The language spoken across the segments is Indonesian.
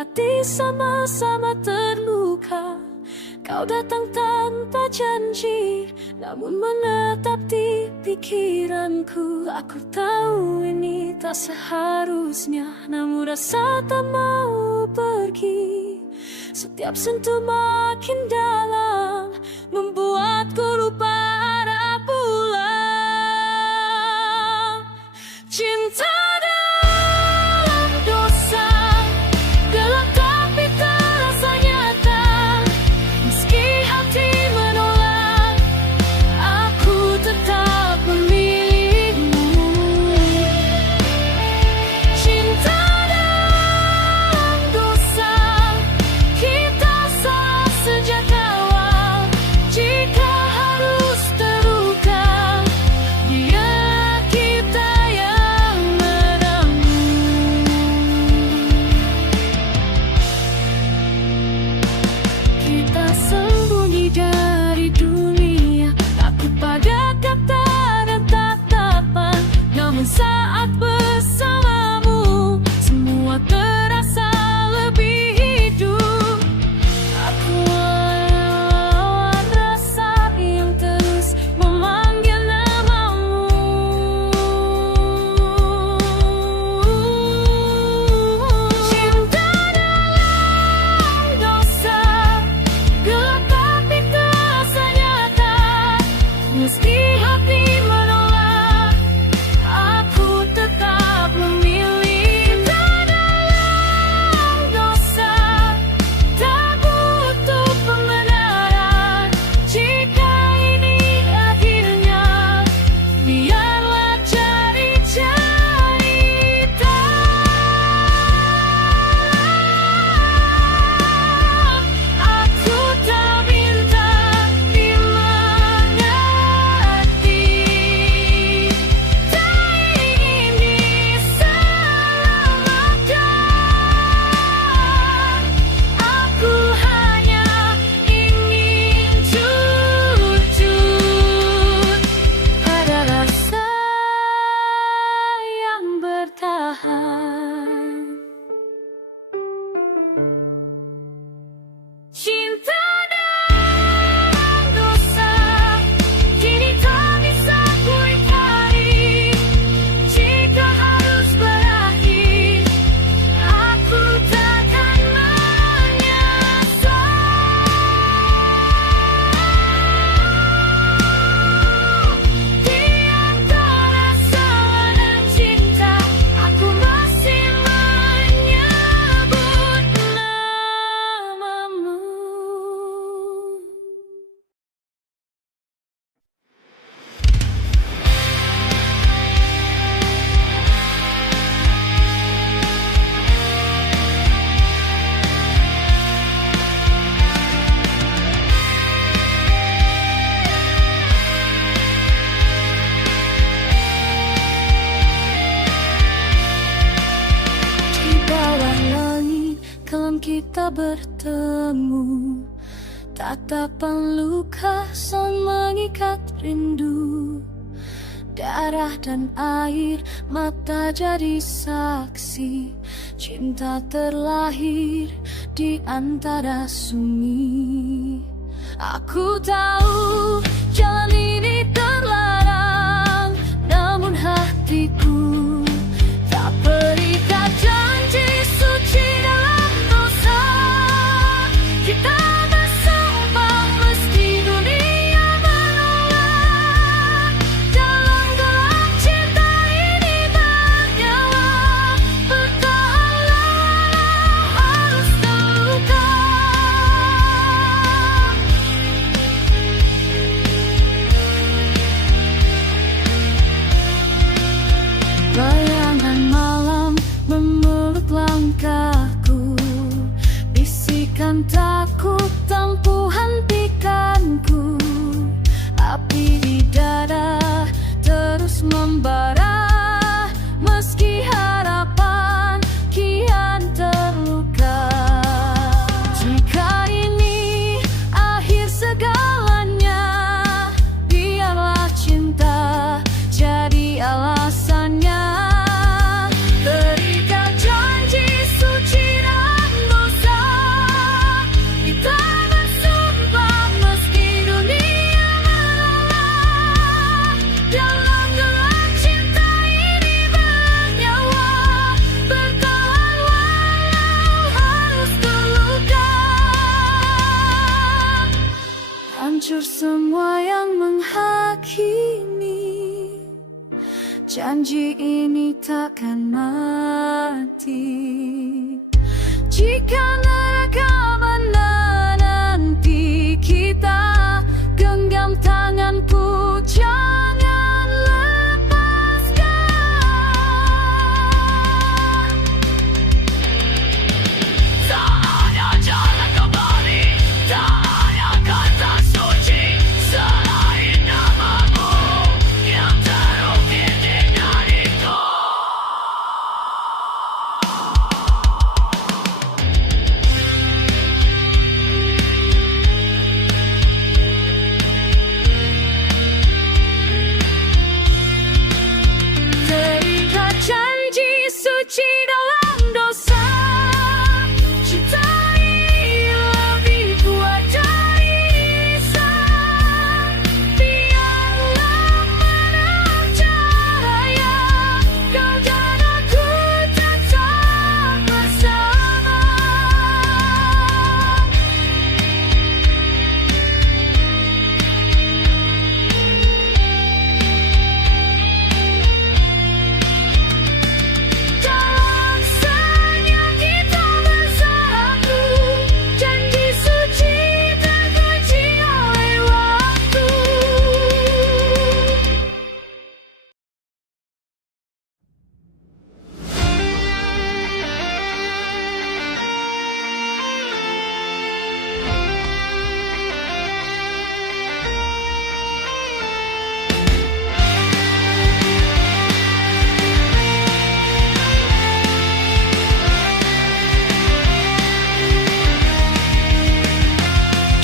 hati sama-sama terluka. Kau datang tanpa janji, namun menetap di pikiranku. Aku tahu ini tak seharusnya, namun rasa tak mau pergi. Setiap sentuh makin dalam, membuatku lupa arah pulang. Cinta dalam dosa, gelap tapi terasa nyata. Meski hati menolak, aku tetap memilihmu. Cinta dalam dosa, kita salah sejak awal. Jika harus terluka, biar kita yang menanggung. Kita sembunyi dari dunia, takut pada kata dan tatapan. Namun saat bersamamu, semua terasa lebih hidup. Aku melawan rasa yang terus memanggil namamu. Cinta dalam dosa, gelap tapi terasa nyata. Meski hati menolak, aku tetap memilih. Cinta dalam dosa, tak butuh pembenaran. Jika ini akhirnya, biarlah cari cerita. Aku tak minta dimengerti, tak ingin diselamatkan. Aku hanya ingin jujur pada rasa yang bertahan. Cinta dalam dosa, kini tak bisa ku ingkari. Jika harus berakhir, aku takkan menyesal. Di antara salah dan cinta, aku masih menyebut namamu. Di bawah langit, kelam kita bertemu. Tatapan luka saling mengikat rindu. Darah dan air mata jadi saksi. Cinta terlahir di antara sunyi. Aku tahu jalan ini terlarang, namun hatiku tak berikat janji suci dalam dosa. Kita bersumpah meski dunia menolak. Dalam gelap cinta ini bernyawa, bertahanlah harus terluka. hancur semua yang menghakimi. Janji ini takkan mati jika neraka menanti kita. Genggam tanganku, jangan lepaskan. Tak ada jalan kembali, tak ada kata suci selain namamu yang terukir di dariku. Terikat janji suci dalam dosa, cinta ini lebih kuat dari Isa. Biarlah menang cahaya, kau dan aku tetap bersama. Dalam senyum kita bersatu, janji suci terkunci oleh waktu.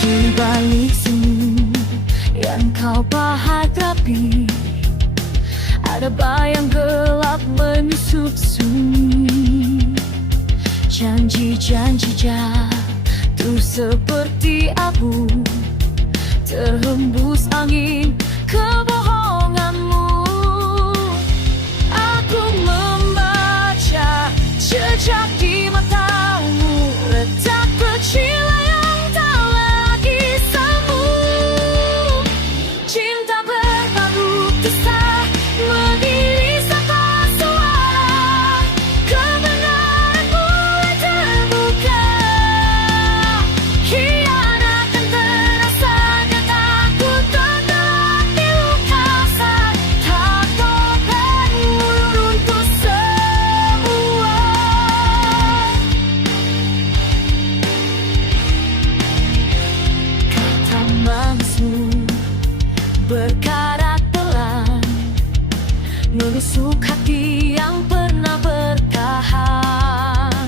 Di balik senyum yang kau pahat rapi, ada bayang gelap menyusup sunyi. Janji-janji jatuh seperti abu, terhembus angin kebohonganmu. Aku membaca jejak di matamu, letak kecil yang tak lagi semu. Cinta berbaru dusta mengiris tanpa suara, kebenaran mulai terbuka. Hianat akan terasa dan takut terbelah di luka saat tak topeng runtuh semua. Kata manismu berkarat pelan, menusuk hati yang pernah bertahan.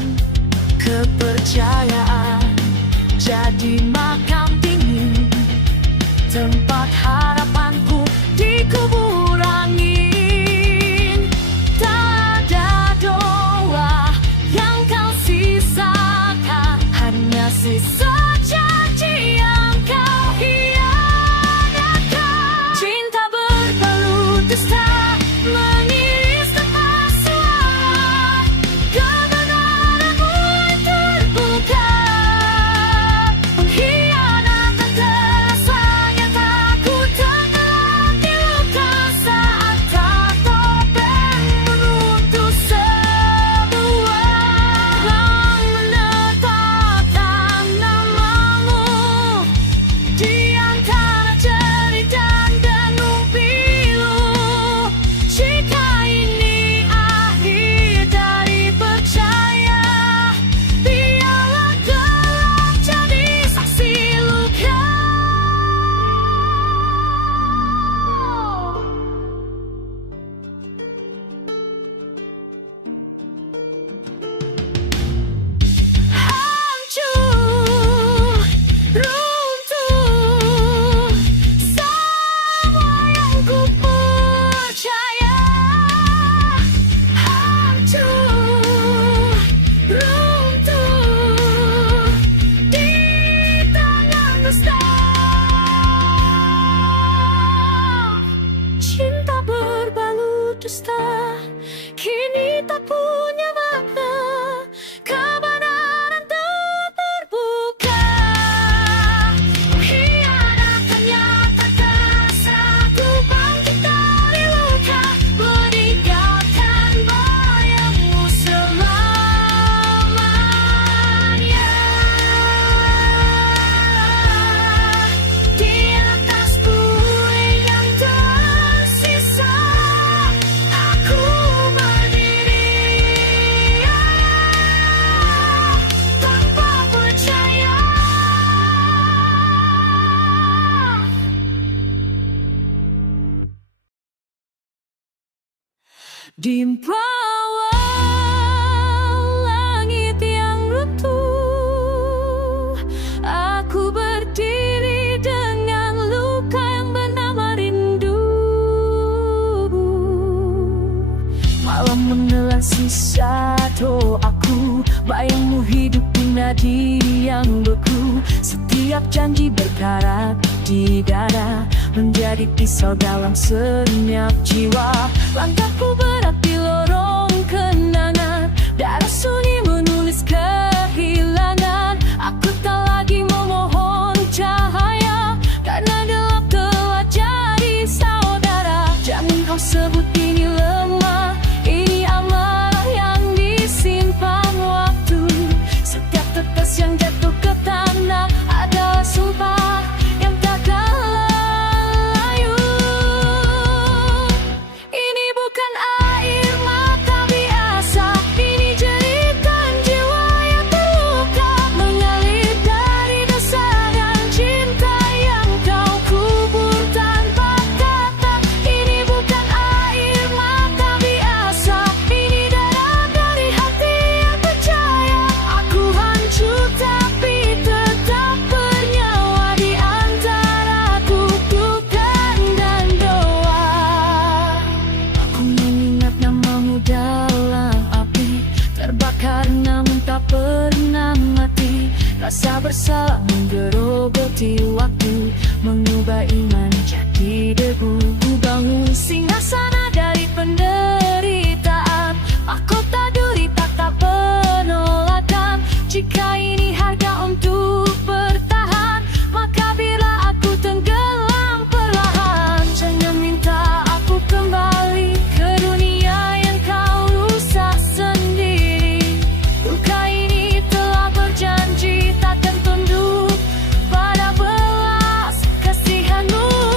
Kepercayaan jadi makam dingin, tempat harapanku di kubur angin. Tak ada doa yang kau sisakan, hanya sisa janji yang kau hianatkan. Di bawah langit yang runtuh, aku berdiri dengan luka yang bernama rindu. Malam menelan sisa doaku, bayangmu hidup di nadi yang beku. Setiap janji berkarat di dada, menjadi pisau dalam senyap jiwa. Langkahku berat di lorong kenangan, darah sunyi menulis kehilangan. Aku tak lagi memohon cahaya, karena gelap telah jadi saudara. Jangan kau sebut ini lemah, ini amarah yang disimpan waktu. Setiap tetes yang jatuh ke tanah adalah sumpah yang takkan layu. Ini bukan air mata biasa, ini jeritan jiwa yang terluka, mengalir dari dosa dan cinta yang kau kubur tanpa kata. Ini bukan air mata biasa, ini darah dari hati yang percaya. Aku hancur tapi tetap bernyawa di antara kutukan dan doa. Aku mengingat namamu dalam api, terbakar namun tak pernah mati. Rasa bersalah menggerogoti waktu, mengubah iman jadi debu. Ku bangun singgasana dari penderitaan, mahkota duri tak penolakan. Jika ini harga untuk bertahan, maka biarlah aku tenggelam perlahan. Jangan minta aku kembali ke dunia yang kau rusak sendiri. Luka ini telah berjanji takkan tunduk pada belas kasihanmu.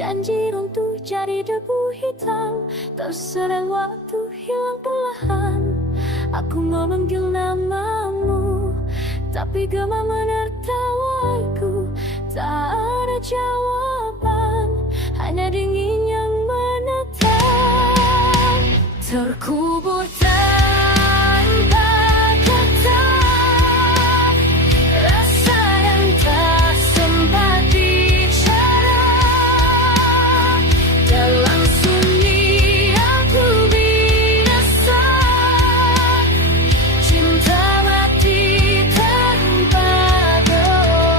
Janji untuk jadi debu hitam, terserang waktu hilang perlahan. Aku memanggil namamu, tapi gema menertawaku. Tak ada jawaban, hanya dingin yang menetap. Terkubur tanpa kata, rasa yang tak sempat bicara. Dalam sunyi aku binasa, cinta mati tanpa doa.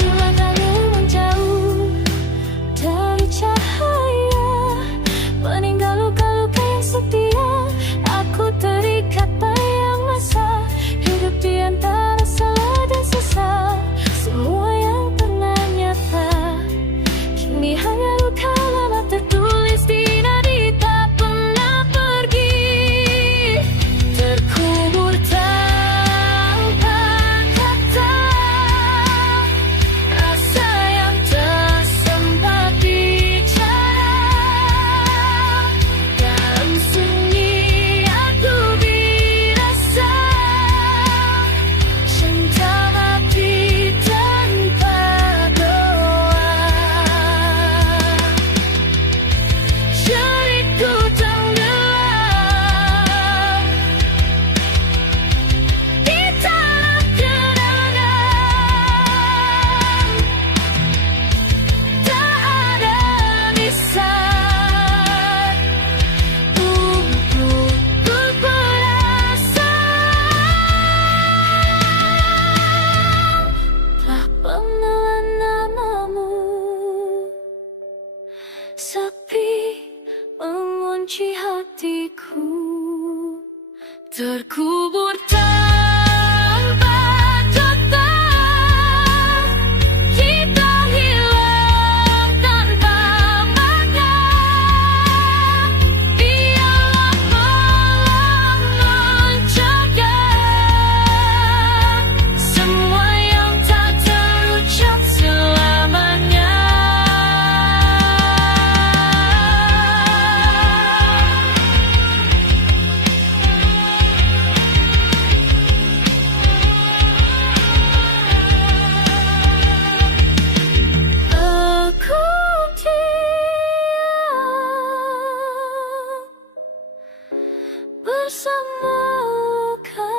Langkahmu menjauh dari cahaya, meninggal luka-luka yang setia. Aku terikat bayang masa, hidup di antara salah dan sesal. Semua yang pernah nyata kini hanya luka lama tertulis di nadi, tak pernah pergi. Terkubur tanpa kata, rasa yang tak sempat bicara. Dalam sunyi aku binasa, cinta mati tanpa doa. Jariku tenggelam di tanah kenangan, tak ada nisan untuk berperasaan. Tak pengenalan namamu, sepi mengunci hatiku. Terkubur tanpa kata, kita hilang tanpa makna. Biarlah malam mencegah semua yang tak terucap selamanya. Aku diam bersama luka,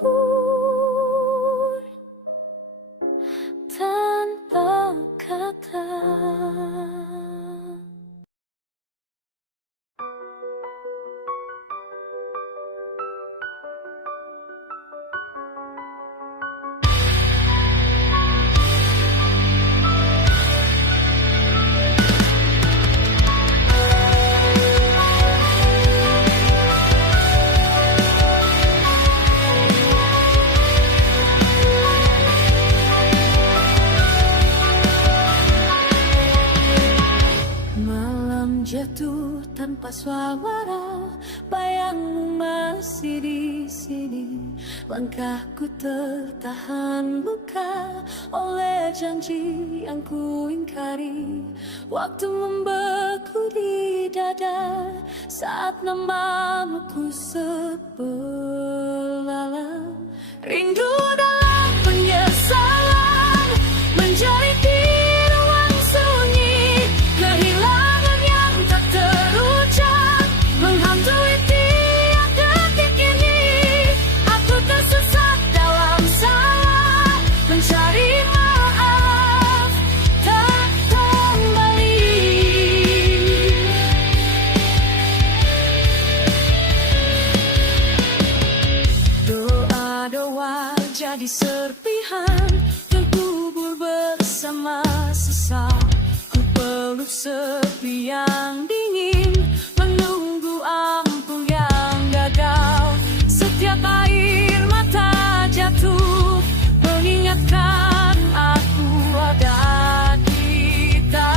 terkubur tanpa kata. Malam jatuh tanpa suara, bayangmu masih di sini. Langkahku tertahan luka oleh janji yang ku ingkari. Waktu membeku di dada saat namamu ku sebelalang. Rindu dalam penyesalan menjadi di ruang sunyi. Kehilangan yang tak terucap menghantui tiap detik ini. Aku tersesat dalam salah, mencari maaf tak kembali. Doa-doa jadi serpihan, terkubur bersama sesal. Ku peluk sepi yang dingin, menunggu ampun yang gagal. Setiap air mata jatuh mengingatkan aku ada kita.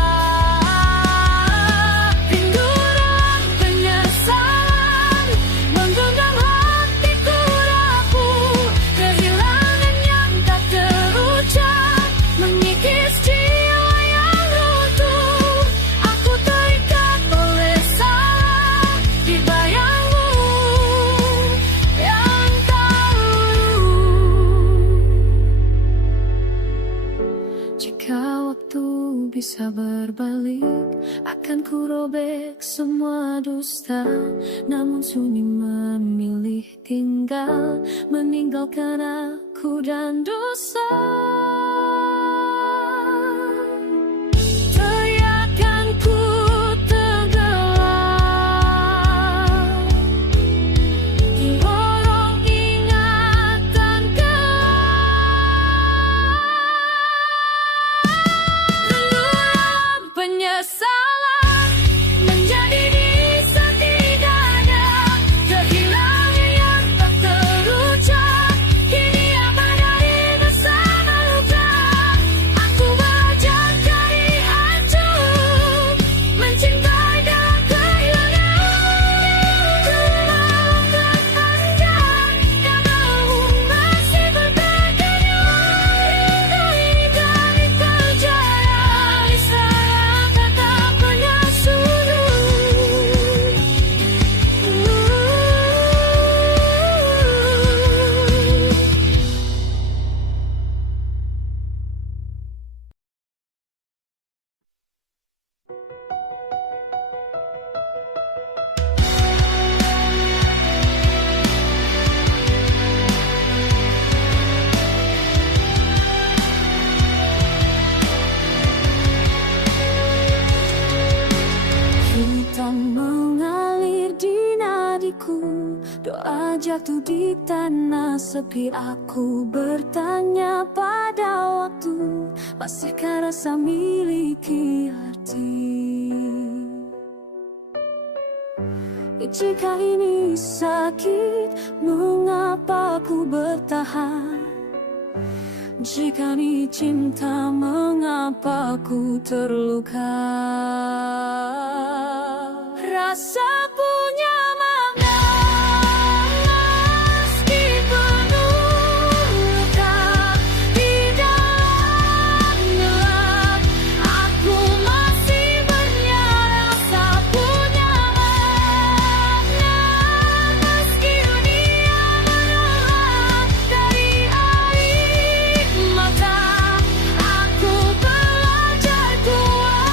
terbalik, akan ku robek semua dusta. Namun sunyi memilih tinggal, meninggalkan aku dan dosa. Teriakanku tenggelam di lorong ingatan gelap. Penyesalan menjadi di setidaknya, kehilangan yang tak terucap. Kini apa dari bersama luka, aku belajar dari hancur, mencintai dan kehilangan. Terlalu panjang yang mau masih bertegangan. Ini dari percaya sayang tetap pernah hitam mengalir di nadiku, doa jatuh di tanah sepi. Aku bertanya pada waktu, masihkah rasa miliki arti? Jika ini sakit, mengapa ku bertahan? Jika ini cinta, mengapa ku terluka? Rasa punya makna meski penuh luka. Di dalam gelap, aku masih menyala. Rasa punya makna meski dunia menolak. Dari air mata, aku belajar kuat.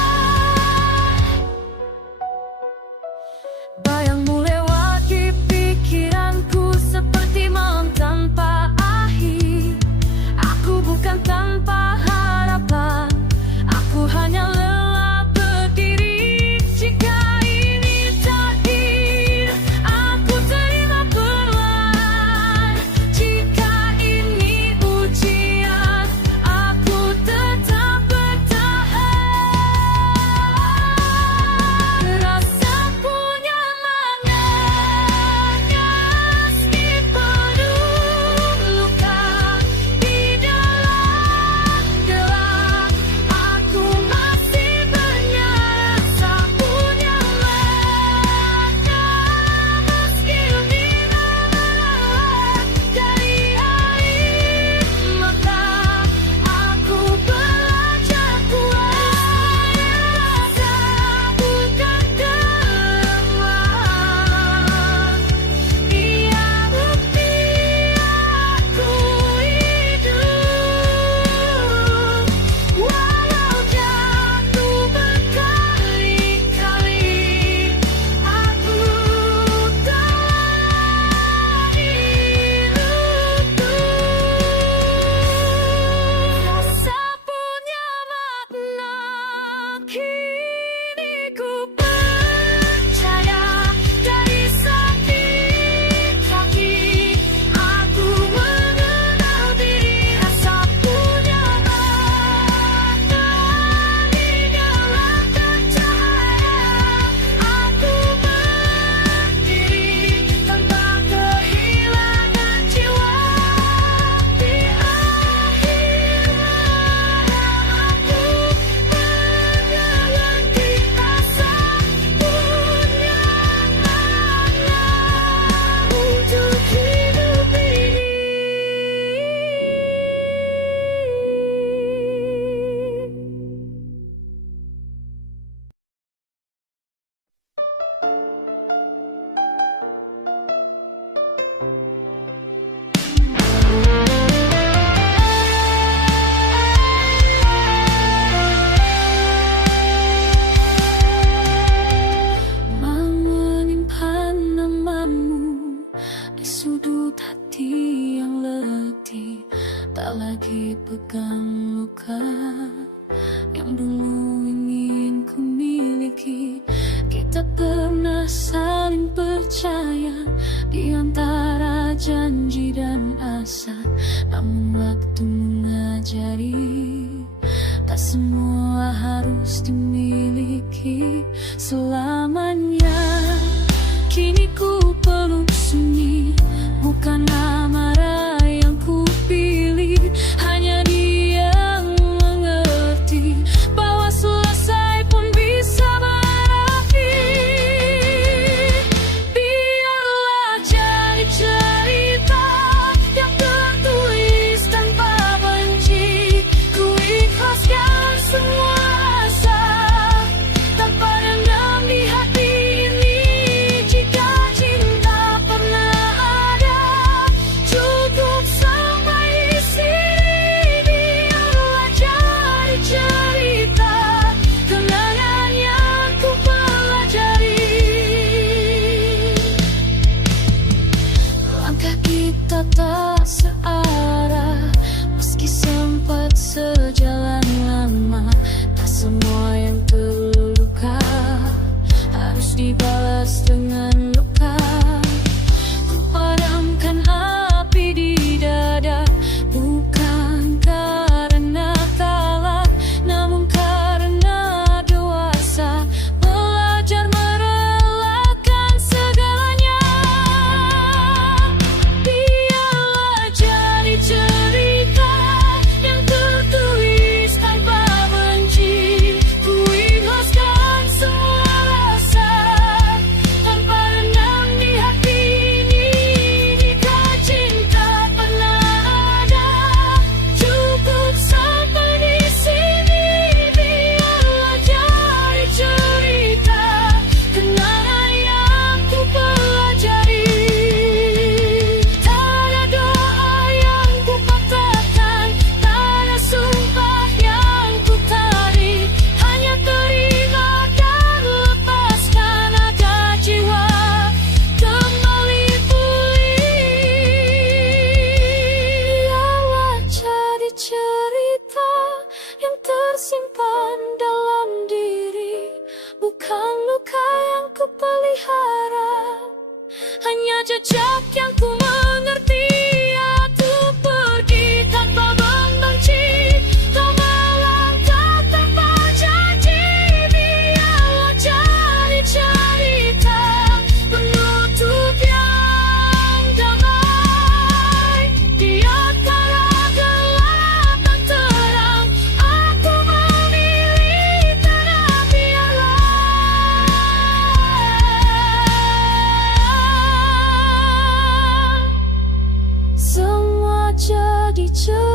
lembut hati yang letih, tak lagi pegang luka yang dulu ingin ku miliki. Kita pernah saling percaya di antara janji dan asa, namun waktu mengajari tak semua harus dimiliki selamanya. Kini ku peluk sunyi, bukan amarah yang ku pilih, hanya dia yang mengerti bahwa selesai pun bisa berakhir. Biarlah jadi cerita yang tertulis tanpa benci, ku ikhlaskan semua rasa tanpa dendam di hati ini. Jika cinta pernah ada, cukup sampai di sini. Biarlah jadi cerita kenangan yang ku pelajari. Langkah kita tak searah, meski sempat sejalan lama. Tak semua yang terluka harus dibalas dengan luka. Ku padamkan api di dada, bukan karena kalah, namun karena dewasa, belajar merelakan segalanya. Biarlah jadi cerita yang tertulis tanpa benci, ku ikhlaskan semua rasa tanpa dendam di hati ini. Jika cinta pernah ada, cukup sampai di sini. Biarlah jadi cerita kenangan yang ku pelajari. Tak ada doa yang ku patahkan, tak ada sumpah yang ku tarik, hanya terima dan lepaskan agar jiwa kembali pulih. Biarlah jadi cerita yang tersimpan dalam diri, bukan luka yang ku pelihara, hanya jejak yang ku mengerti. Aku pergi tanpa membenci, kau melangkah tanpa janji. Biarlah jadi cerita penutup yang damai. Biarkanlah gelap dan terang, aku memilih tanah. Biarlah semua jadi cerita